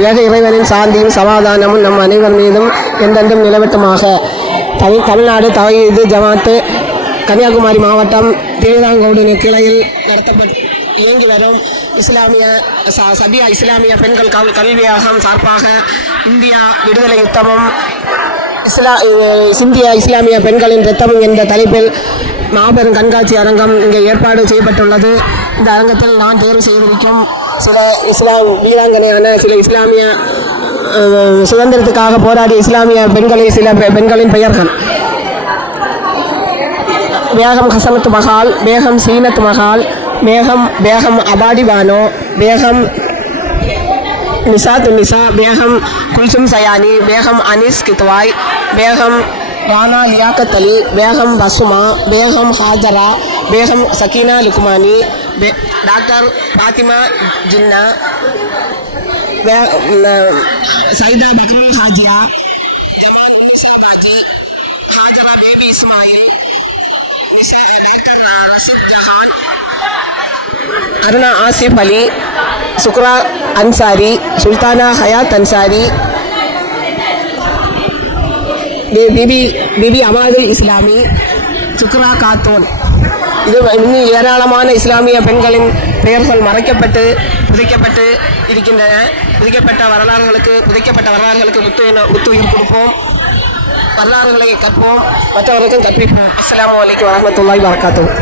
ஏக இறைவனின் சாந்தியும் சமாதானமும் நம் அனைவர் மீதும் எந்தெந்தும் நிலவட்டுமாக. தமிழ் தமிழ்நாடு தவீது ஜமாத்து கன்னியாகுமரி மாவட்டம் திருவிதாங்கோடு கிளையில் நடத்தப்பட்டு இயங்கி வரும் இஸ்லாமிய ச- சபியா இஸ்லாமிய பெண்கள் கல் கல்வியாகம் சார்பாக இந்தியா விடுதலை யுத்தமும் இஸ்லா அஹ் இந்திய இஸ்லாமிய பெண்களின் ரத்தமும் என்ற தலைப்பில் மாபெரும் கண்காட்சி அரங்கம் இங்கே ஏற்பாடு செய்யப்பட்டுள்ளது. இந்த அரங்கத்தில் நான் தேர்வு செய்திருக்கும் சில இஸ்லாம் வீராங்கனையான சில இஸ்லாமிய சுதந்திரத்துக்காக போராடிய இஸ்லாமிய பெண்களின் சில பெண்களின் பெயர்கள். பேகம் ஹசமத் மகால் பேகம் சீனத் மகால் பேகம் பேகம் அபாடி பானோ பேகம் நிசா துன்னிசா பேகம் குல்சும் சயானி பேகம் அனிஸ் கித்வாய் பேகம் ரானா லியாக்கத் அலி பேகம் வசுமா பேகம் ஹாஜரா பேகம் சக்கீனா லுக்மானி பே டாக்டர் பாத்திமா ஜின்னா சைதா பக்ருல் ஹாஜியா கமால் உமுசா காஜி ஹாஜரா பேபி இஸ்மாயில் டாக்டர் ரஷித் ஜஹான் அருணா ஆசிஃப் அலி சுக்ரா அன்சாரி சுல்தானா ஹயாத் அன்சாரி பிபி பிபி அமாதுல் இஸ்லாமி சுக்ரா காத்தோன். இது இன்னும் ஏராளமான இஸ்லாமிய பெண்களின் பெயர்கள் மறைக்கப்பட்டு புதைக்கப்பட்டு இருக்கின்றன. புதைக்கப்பட்ட வரலாறுகளுக்கு புதைக்கப்பட்ட வரலாறுகளுக்கு முத்து முத்துயிர் கொடுப்போம். வரலாறுகளை கற்போம். மற்றவர்களுக்கும் கற்பிப்போம். அஸ்லாம் வலைக்கு வரமத்துள்ளாய் வரக்காத்தோம்